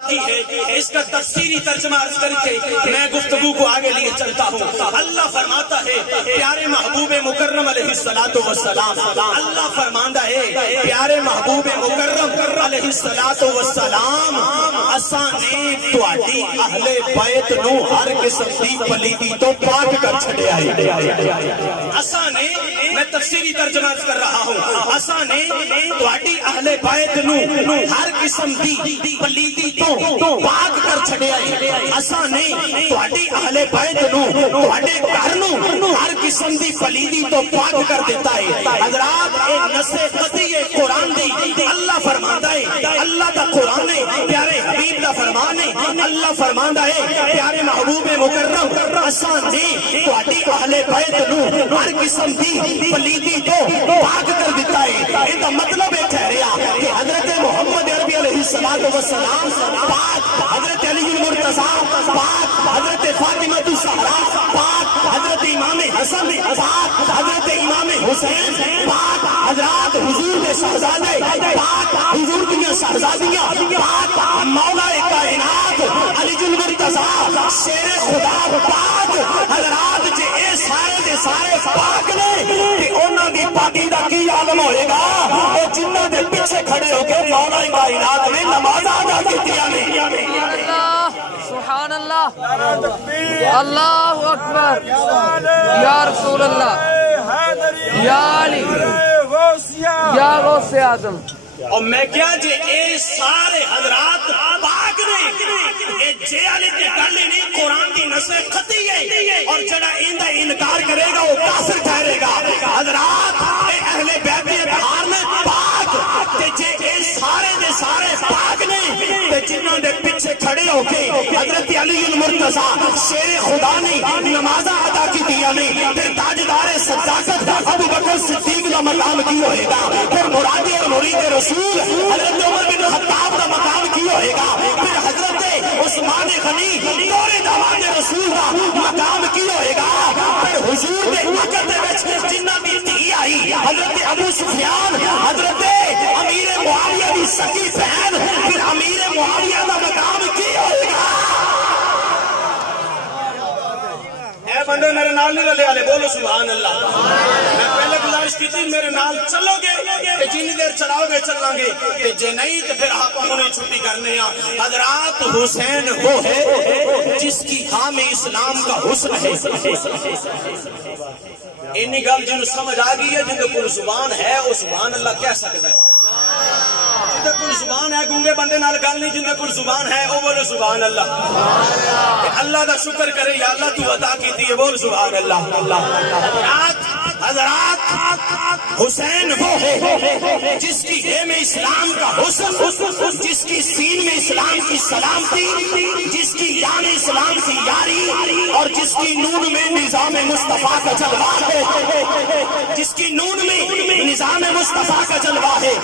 اس کا تفسیری ترجمہ عرض کر کے میں گفتگو کو آگے لیے چلتا ہوں۔ اللہ فرماتا ہے پیارے محبوب مکرم علیہ الصلوۃ والسلام، اللہ فرماندا ہے پیارے محبوب مکرم علیہ الصلوۃ والسلام اساں نے تواڈی اہل بیت نو ہر قسم دی پلیتی تو پاک کر چھڈیا ہے۔ اساں نے، میں تفسیری ترجمہ عرض کر رہا ہوں، اساں نے تواڈی اہل بیت نو ہر قسم دی پلیتی تو پاک کر چھڈیا ہے۔ اساں نے تواڈی اہل بیت نو تواڈے گھر نو ہر قسم دی پلیتی تو پاک کر دیتا ہے۔ حضرات اے نص قطعی قرآن دی اللہ فرماندا ہے، اللہ دا قرآن ہے، پیارے حبیب دا فرمان ہے، اللہ فرماندا ہے پیارے محبوب مکرم اساں نے تواڈی اہل بیت نو ہر قسم دی پلیتی تو پاک کر دیتا ہے۔ اے دا مطلب ہے ٹھہریا کہ حضرت محمد عربی علیہ الصلوۃ والسلام پاک، حضرت علی المرتضیٰ پاک، حضرت فاطمہ الزہرا پاک، حضرت امام حسن پاک، حضرت امام حسین پاک، حضرات حضور کے شہزادے پاک، حضور کی شہزادیاں پاک، مولا کائنات علی المرتضیٰ شیر خدا پاک، حضرات جے اے سارے دے سارے پاک نے تے انہاں دی پاکی دا کی عالم ہوئے گا او جنہاں دے پیچھے کھڑے ہو کے مولا کائنات نے نماز ادا کیتیاں نے۔ سبحان اللہ، اللہ اکبر، یا رسول اللہ، یا علی، یا غوث اعظم۔ اور میں کیا جے اے سارے حضرات پاک نے، اے جے علی تے گل نہیں قرآن دی نص قطعی ہے، اور جڑا ایندا انکار کرے گا وہ کافر ٹھہرے گا۔ حضرات اے اہل بیت اطہار نے پاک تے جے اے سارے دے سارے پاک نے تے جنہاں دے پیچھے کھڑے ہو کے حضرت علی المرتضیٰ شیر خدا نے نمازاں ادا کیتیاں نے، پھر تاجدار صداقت ابو بکر صدیق دا مقام کی ہوئے گا، پھر مرادی اور مرید رسول حضرت عمر بن خطاب دا مقام کی ہوئے گا، پھر حضرت عثمان غنی دور داماد رسول دا مقام کی ہوئے گا، پھر حضور دے وقت دے وچ جنہاں دی دھی آئی حضرت ابو سفیان، حضرت امیر معاویہ دی سکی بہن، پھر امیر معاویہ دا مقام کی ہوئے گا۔ اے بندے میرے نال نہیں رلے والے، بولو سبحان اللہ۔ میں پہلے گزارش کی تھی میرے نال چلو گے کہ جنی دیر چلاؤ گے چلیں گے، کہ جے نہیں تو پھر آپ انہیں چھٹی کرنے ہیں۔ حضرات حسین وہ ہے جس کی ہاں میں اسلام کا حسن ہے۔ انی گل جن سمجھ آ گئی ہے، جن کو زبان ہے وہ سبحان اللہ کہہ سکتا ہے۔ جن کو زبان ہے گونگے بندے نال گل نہیں، جن کو زبان ہے وہ بولے سبحان اللہ۔ اللہ دا شکر کرے یا اللہ تو عطا کیتی ہے، بول سبحان اللہ۔ حضرات حسین وہ ہے جس کی ہے میں اسلام کا حسن، جس کی سین میں اسلام کی سلامتی، جس کی جان اسلام کی یاری، اور جس کی نون میں نظام مصطفیٰ کا جلوہ ہے، جس کی نون میں نظام مصطفیٰ کا جلوہ ہے۔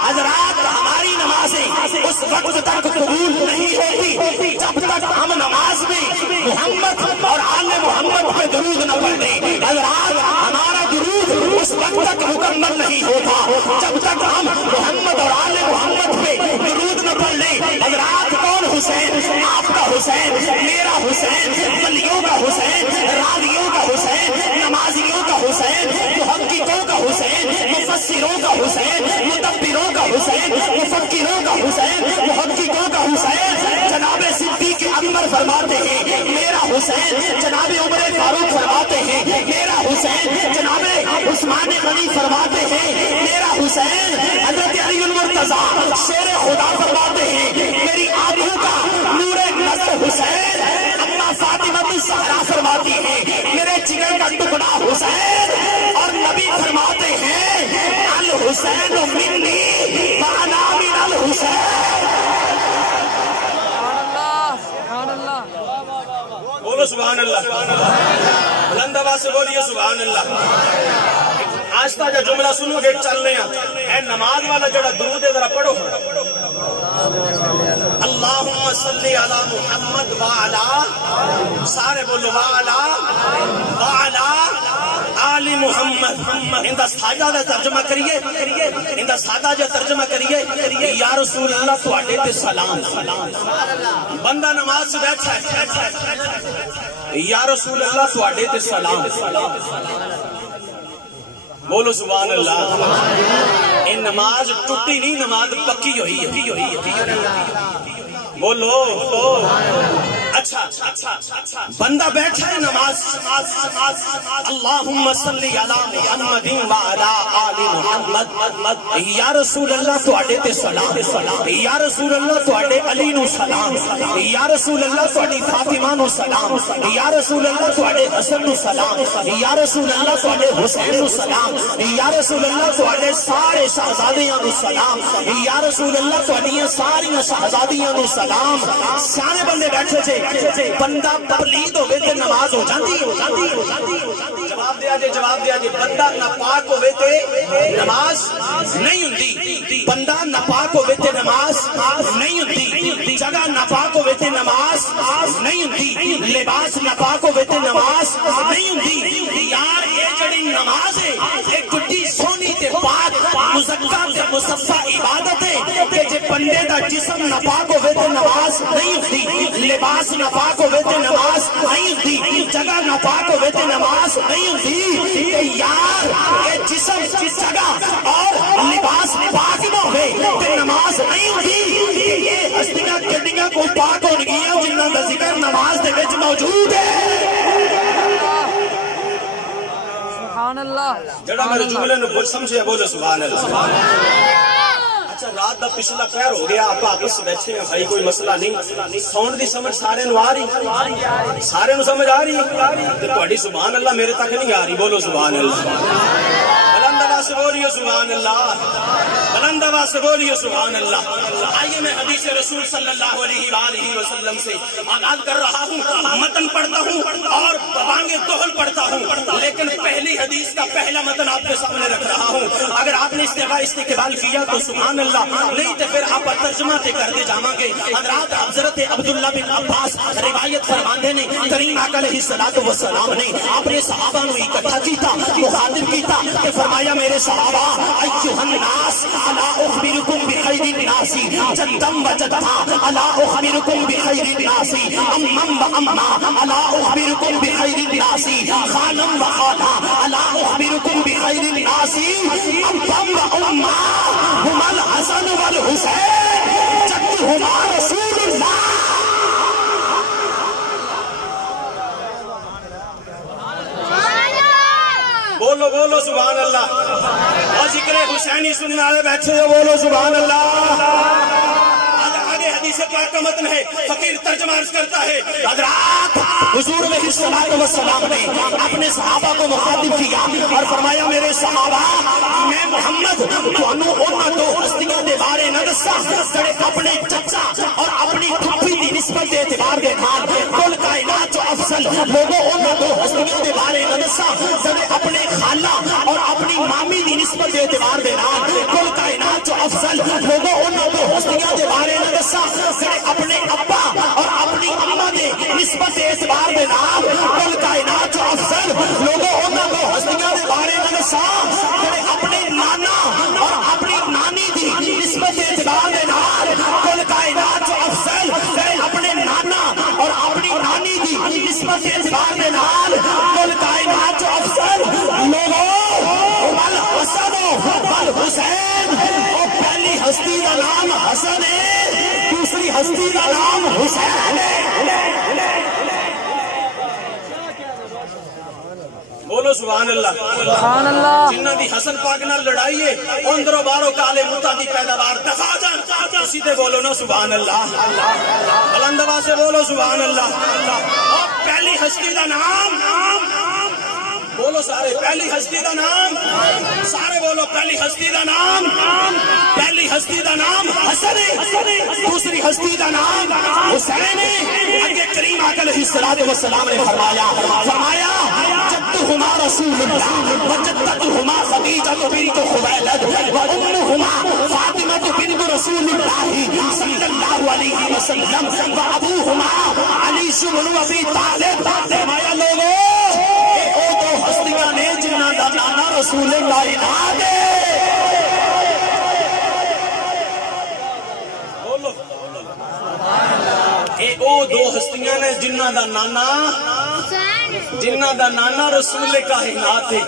حضرات ہماری نمازیں اس وقت تک قبول نہیں ہوتی جب تک ہم نماز میں محمد اور آل محمد پہ درود نہ پڑھ لیں۔ حضرات ہمارا درود اس وقت تک مکمل نہیں ہوتا جب تک ہم محمد اور آل محمد پہ درود نہ پڑھ لیں۔ حضرات کون حسین؟ آپ کا حسین، میرا حسین، ولیوں کا حسین، راویوں کا حسین، نمازیوں کا حسین، محققوں کا حسین، مفسروں کا حسین، مدبروں کا حسین، مفکروں کا حسین، محققوں کا حسین۔ جناب صدیق اکبر فرماتے ہیں میرا حسین، جناب عمر فاروق فرماتے ہیں میرا حسین، جناب عثمان غنی فرماتے ہیں میرا حسین، حضرت علی المرتضیٰ شیر خدا فرماتے ہیں میری آنکھوں کا نور نظر حسین، اما فاطمہ الزہرا فرماتی ہیں میرے جگر کا ٹکڑا حسین، اور نبی فرماتے ہیں الحسین منی وانا من الحسین۔ بولو سبحان اللہ، بلند آواز سے بولیے سبحان اللہ۔ آہستہ جا جملہ سنو گے چلنے ہیں۔ اے نماز والا جڑا درود ہے ذرا پڑھو۔ اللہم صلی علی محمد وعلا، سارے بولو وعلا آل محمد اندہ سادہ دا ترجمہ کریے اندہ سادہ جو ترجمہ کریے یا رسول اللہ تو آٹے تے سلام بندہ نماز سے بیٹھا ہے یا رسول اللہ تو آٹے تے سلام بولو سبحان اللہ ان نماز ٹوٹی نہیں نماز پکی ہوئی ہے بولو اچھا بندہ بیٹھا ہے نماز اللہم صلی علی محمد وعلا آل محمد یا رسول اللہ تو آٹے تے سلام یا رسول اللہ تو آٹے علی نو سلام یا رسول اللہ تو آٹے فاطمہ نو سلام یا رسول اللہ تو آٹے حسن نو سلام یا رسول اللہ تو آٹے حسین نو سلام یا رسول اللہ تو آٹے سارے شہزادیاں نو سلام یا رسول اللہ تو آٹے ساری شہزادیاں نو سلام سارے بندے بیٹھے تھے بندہ پلید ہوئے تے نماز ہو جاندی جواب دیا جے بندہ ناپاک ہوئے تے نماز نہیں ہوندی بندہ ناپاک ہوئے تے نماز نہیں ہوندی جگہ ناپاک ہوئے تے نماز نہیں ہوندی لباس ناپاک ہوئے تے نماز نہیں ہوندی یار یہ جڑی نماز ہے ایک گڈی سونی تے پاک مزکہ تے مصفہ عبادت ہے کہ جے بندے دا جسم ناپاک ہوئے تے نماز نہیں ہوندی لباس ناپاک ہوئے تے نماز نہیں ہوندی جگہ ناپاک ہوئے تے نماز نہیں ہوندی کہ یار یہ جسم جگہ اور لباس پاک نہ ہوئے تے نماز نہیں ہوندی یہ ہستیاں گڈیاں کو پاک ہون گیاں جنہاں دا ذکر نماز دے وچ موجود ہے سبحان اللہ جڑا میرے جملے نو بول سمجھے بولو سبحان اللہ اچھا رات دا پچھلا پہر ہو گیا آپ آپس بیٹھے ہیں بھائی کوئی مسئلہ نہیں ساؤنڈ دی سمجھ سارے نو آ رہی سارے نو سمجھ آ رہی تو تہاڈی سبحان اللہ میرے تک نہیں آ رہی بولو سبحان اللہ بلند آواز سے بولیے سبحان اللہ بلند آواز سے بولیے سبحان اللہ آئیے میں حدیث رسول صلی اللہ علیہ وآلہ وسلم سے آغاز کر رہا ہوں متن پڑھتا ہوں اور بانگ دوہل پڑھتا ہوں لیکن پہلی حدیث کا پہلا متن آپ کے سامنے رکھ رہا ہوں اگر آپ نے استقبال کیا تو سبحان اللہ نہیں تو پھر آپ ترجمہ تے کرتے جاواں گے حضرات حضرت عبداللہ بن عباس روایت فرماندے نے کریم آقا علیہ الصلوۃ والسلام نے اپنے صحابہ نو اکٹھا کیتا مخاطب کیتا کہ فرمایا میرے صحابہ ایھا الناس الا اخبرکم بخیر الناس جدم وجدھا الا اخبرکم بخیر الناس امم واما الا اخبرکم بخیر الناس خالم وخالا الا اخبرکم بخیر الناس امم واما ہما الحسن والحسین جدہما رسول اللہ بولو سبحان اللہ اور ذکر حسینی سننے والے بیٹھے ہو بولو سبحان اللہ آگے حدیث پاک کا متن ہے فقیر ترجمہ عرض کرتا ہے حضرات حضور علیہ الصلوۃ والسلام نے اپنے صحابہ کو مخاطب کیا اور فرمایا میرے صحابہ میں محمد تانوں انہاں دو ہستیاں دے بارے نہ دساں جڑے اپنے چچا اور اپنی پھپھی دی نسبت دے اعتبار دے نال کل کائنات چ افضل لوگوں انہاں دو ہستیاں دے بارے نہ دساں جڑے اپنے خالہ اور اپنی مامی دی نسبت دے اعتبار دے نال کل کائنات چ افضل لوگوں انہاں دو ہستیاں دے بارے نہ دساں جڑے اپنے ابا اور اپنی اماں دے نسبت دے اعتبار دے نال کل کائنات چ افضل لوگوں انہاں دو ہستیاں دے بارے نہ دساں جڑے اپنے نانا اور اپنی نانی دی نسبت دے اعتبار دے نال کل کائنات چ افضل جڑے اپنے نانا اور اپنی نانی دی نسبت دے اعتبار دے نال کل کائنات چ افضل لوگوں والحسن والحسین اور پہلی ہستی کا نام حسن ہے دوسری ہستی کا نام حسین ہے بولو سبحان اللہ سبحان اللہ جنہ دی حسن پاک نال لڑائی ہے اندروں باروں کالے متا دی پیداوار دفا جان سیدھے بولو نا سبحان اللہ بلند آواز سے بولو سبحان اللہ اور پہلی ہستی دا نام بولو سارے پہلی ہستی دا نام سارے بولو پہلی ہستی دا نام پہلی ہستی دا نام حسن ہے دوسری ہستی دا نام حسین ہے آگے کریم آقا علیہ الصلوۃ والسلام نے فرمایا جدہما رسول اللہ وجدتہما خدیجہ بنت خویلد وامہما فاطمہ بنت رسول اللہ صلی اللہ علیہ وسلم وابوہما علی بن ابی طالب فرمایا لوگوں ہستیاں نے جنہاں دا نانا رسول کائنات ہے. اے او دو ہستیاں نے جنہاں دا نانا رسول کائنات ہے.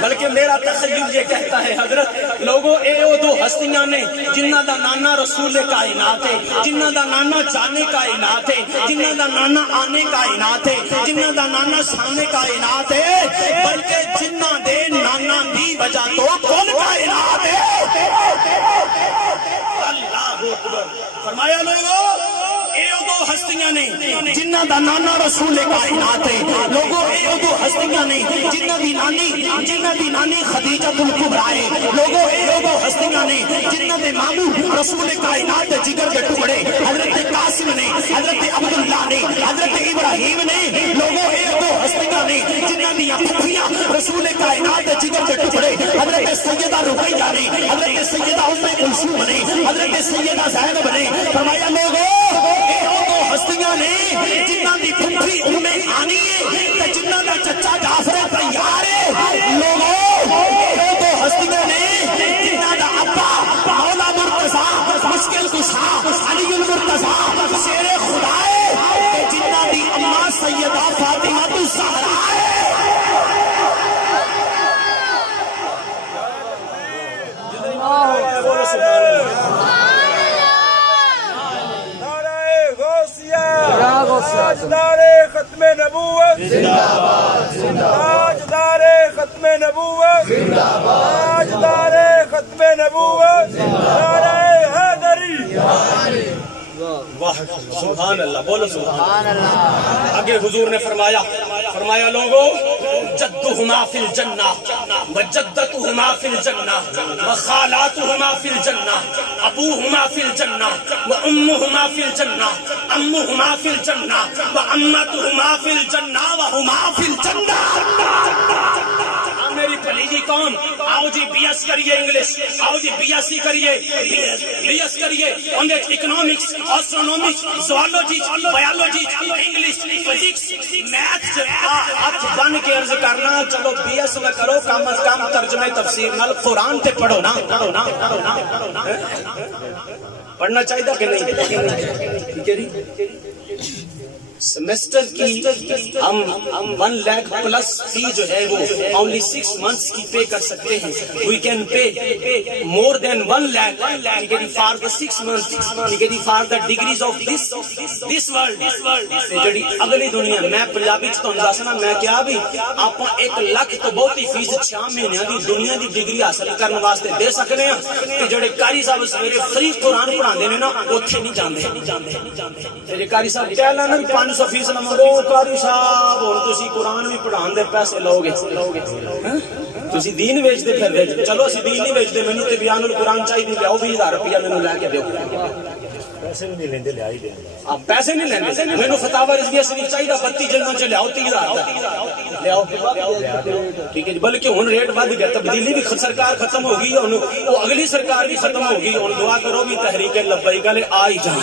بلکہ میرا تخیل یہ کہتا ہے حضرت لوگوں اے او دو ہستیاں نے جنہاں دا نانا رسول کائنات ہے, جنہاں دا نانا جانے کائنات ہے, جنہاں دا نانا آنے کائنات ہے, جنہاں دا نانا سامنے کائنات ہے, بلکہ جنہاں دے نانا دی وجہ تو کل کائنات ہے. اللہ اکبر. فرمایا لوگوں اے دو ہستیاں نے جنہاں دا نانا رسول کائنات ہے. لوگوں اے دو ہستیاں نے جنہاں دی نانی خدیجہ الکبریٰ ہے. لوگوں اے دو ہستیاں نے جنہاں دے ماموں رسول کائنات دے جگر کے ٹکڑے حضرت قاسم نے, حضرت عبداللہ نے, حضرت ابراہیم نے. لوگوں اے دو ہستیاں نے جنہاں دی پھپھیاں رسول کائنات دے جگر کے ٹکڑے حضرت سیدہ رقیہ نے, حضرت سیدہ ام کلثوم نے, حضرت سیدہ زینب نے. فرمایا لوگوں ہستیاں نے جنہاں دی پھپھی امے آنی ہے تے جنہاں دا چچا جعفر طیار ہے. لوگوں اے دو ہستیاں نے جنہاں دا ابا مولا مرتضیٰ مشکل کشا علی المرتضیٰ شیر خدا ہے تے جنہاں دی اماں سیدہ فاطمہ الزہرا ہے. تاجدار ختم نبوت زندہ باد, تاجدار ختم نبوت زندہ باد, تاجدار ختم نبوت نعرہ حیدری. سبحان اللہ. بولو سبحان اللہ. آگے حضور نے فرمایا لوگوں جدہما فی الجنہ وجدتہما فی الجنہ وخالاتہما فی الجنہ ابوہما فی الجنہ وامہما فی الجنہ امہما فی الجنہ وامتہما فی الجنہ وہما فی الجنہ. میری پلیجی قوم آؤ جی بی ایس کریے انگلش, آؤ جی بی ایس سی کریے, بی ایس کریے economics, astronomics, zoology, biology, English, physics, maths. ہاتھ بن کے عرض کرنا چلو بی ایس نہ کرو, کم از کم ترجمہ تفسیر نال قرآن تے پڑھو نا. پڑھنا چاہیے کہ نہیں؟ سیمسٹر کی ہم 1 لاکھ پلس فی جو ہے وہ only 6 months کی پے کر سکتے ہیں. we can pay more than 1 lakh for the 6 months for the degrees of this world. جڑی اگلی دنیا میں پنجابی چ تانوں دسنا میں کیا بھی آپ 1 لاکھ تو بہت ہی فیس 6 مہینے دی دنیا دی ڈگری حاصل کرنے واسطے دے سکتے ہیں. تے جڑے قاری صاحب سویرے فری قرآن پڑھاندے نے نا اوتھے نہیں جاندے. تے قاری صاحب کہہ لانا 500 فیس نہ منگو قاری صاحب ہن تسی قرآن بھی پڑھان دے پیسے لو گے, تسی دین ویچ دے پھر دے. چلو اسی دین نہیں ویچ دے, مینوں تے بیان القرآن چاہیے, لیاؤ 20000 روپیہ مینوں لے کے دیو. پیسے بھی نہیں لیندے, لے ہی دے. آپ پیسے نہیں لیندے, مینوں فتاوی رضویہ شریف چاہیے 32 جلدوں چ لیاؤ 30000 دا لیاؤ. ٹھیک ہے جی. بلکہ ہن ریٹ ود گیا, تبدیلی بھی سرکار ختم ہو گئی, ہن وہ اگلی سرکار بھی ختم ہو گئی. ہن دعا کرو بھی تحریک لبیک والے آ ہی جائیں.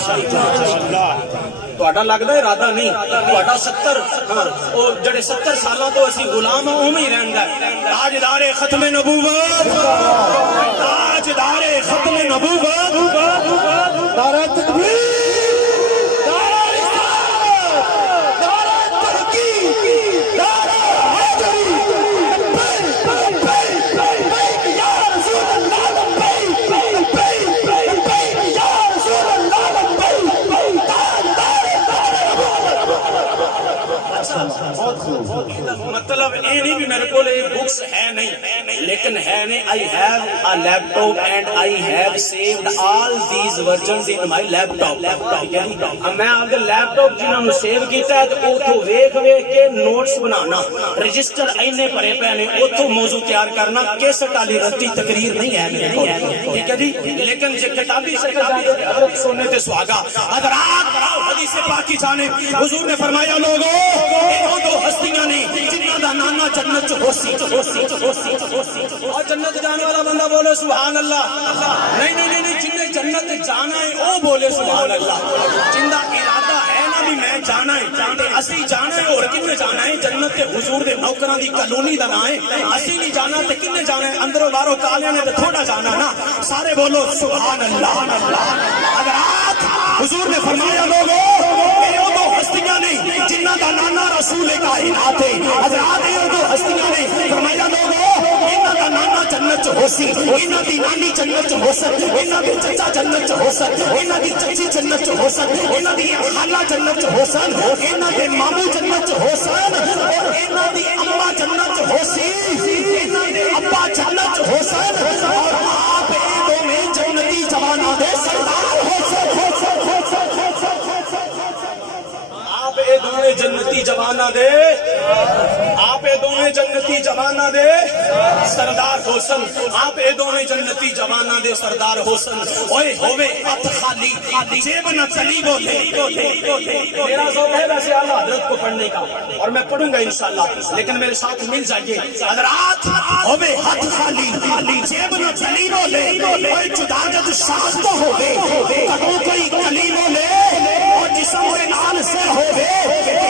تہاڈا لگدا ارادہ نہیں, تہاڈا 70 او جڑے 70 سالاں تو اسی غلام ہاں اوویں ہی رہندا ہے. تاجدار ختم نبوت, تاجدار ختم نبوت, نعرہ تکبیر, نعرہ رسالت, نعرہ تحقیق, نعرہ حیدری. لبیک یا رسول اللہ, لبیک یا رسول اللہ, لبیک. مطلب یہ نہیں بھی میرے کو بکس ہے نہیں, لیکن ہے نہیں. I have a laptop and I have saved all these versions in my laptop. میں آپ کے لیپ ٹاپ جنہوں نے سیو کیتا ہے تو اتوں ویکھ ویکھ کے نوٹس بنانا, رجسٹر اینے پڑے پے نے, اتوں موضوع تیار کرنا. کیسٹ والی رتی تقریر نہیں ہے, ٹھیک ہے جی. لیکن جی کتابی سے حضرت سونے تے سہاگا حضرات حدیث پاک کی جانب حضور نے فرمایا لوگوں وہ دو ہستیاں نے جنہاں دا نانا جنت ہوسی. اور جنت جانے والا بندہ بولے سبحان اللہ. نہیں جنہیں جنت جانا ہے وہ بولے سبحان اللہ. جن دا ارادہ ہے نا بھی میں جانا ہے, اسی جانا ہے اور کنے جانا ہے جنت کے حضور دے نوکراں دی کالونی دا نام ہے اسی نہیں جانا تے کنے جانا ہے اندروں باروں کالیاں نے تے تھوڑا جانا نا سارے بولو سبحان اللہ حضرات حضور نے فرمایا لوگوں یہ وہ دو ہستیاں نہیں جنہ دا نانا رسول کائنات ہے حضرات یہ دو ہستیاں نہیں فرمایا لوگوں انہاں دا نانا جنت چ ہوسی انہاں دی نانی جنت چ ہوسن انہاں دی چچا جنت چ ہوسن انہاں دی چچی جنت چ ہوسن انہاں دی خالہ جنت چ ہوسن انہاں دے ماموں جنت چ ہوسن اور انہاں دی اماں جنت چ ہوسی انہاں دے ابا جنت چ ہوسن اور آپ اے دو میں جنتی جواناں دے سردار آپ اے دونے جنتی جواناں دے آپ اے دونے جنتی جواناں دے سردار حسن آپ اے دونے جنتی جواناں دے سردار حسن اوئے ہوئے ہاتھ خالی جیب نہ چلی بولے میرا ذوق ہے ویسے اعلیٰ حضرت کو پڑھنے کا اور میں پڑھوں گا انشاءاللہ لیکن میرے ساتھ مل جائیے حضرات ہوئے ہاتھ خالی جیب نہ چلی بولے اوئے جداجد شاخ تو ہوئے کدوں کوئی کلی بولے اور جسم نال سے ہوئے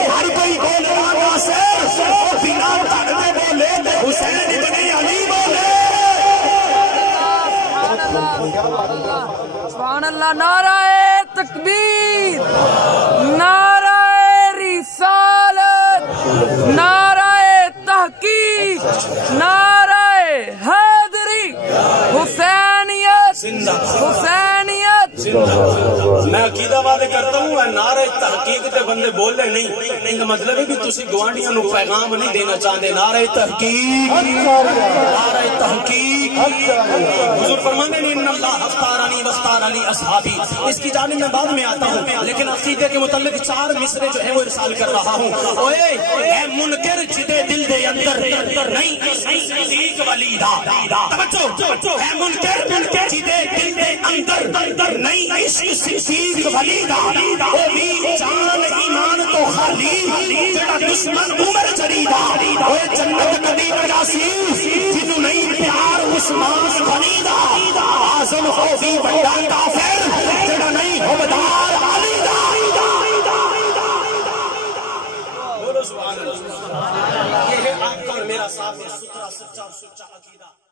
ہر کوئی بولے ناصر اور بنا تڑنے بولے حسین ابن علی بولے سبحان اللہ نعرہ تکبیر نعرہ رسالت نعرہ تحقیق نعرہ حیدری حسینیت حسینیت میں عقیدہ وعدے کرتا ہوں میں نعرہ تحقیق تے بندے بولے نہیں ان کا مطلب ہے کہ تسی گوانڈیاں نو پیغام نہیں دینا چاہتے نعرہ تحقیق نعرہ تحقیق حضور فرمانے نے ان اللہ اختارنی واختار علی اصحابی اس کی جانب میں بعد میں آتا ہوں لیکن عقیدے کے متعلق 4 مصرے جو ہے وہ ارسال کر رہا ہوں اوئے اے منکر جدے دل دے اندر نہیں صدیق ولی دا توجہ اے منکر جدے دل دے اندر نہیں عشق صدیق ولی دا او بھی جان ایمان تو خالی جڑا دشمن عمر جریدا اوے جنت کبھی نہ جاسی جنوں نہیں پیار عثمان غنی دا اعظم ہو بھی بڑا کافر جڑا نہیں حبدار علی دا بولو سبحان اللہ یہ ہے آپ کا اور میرا صاف ستھرا سچا عقیدہ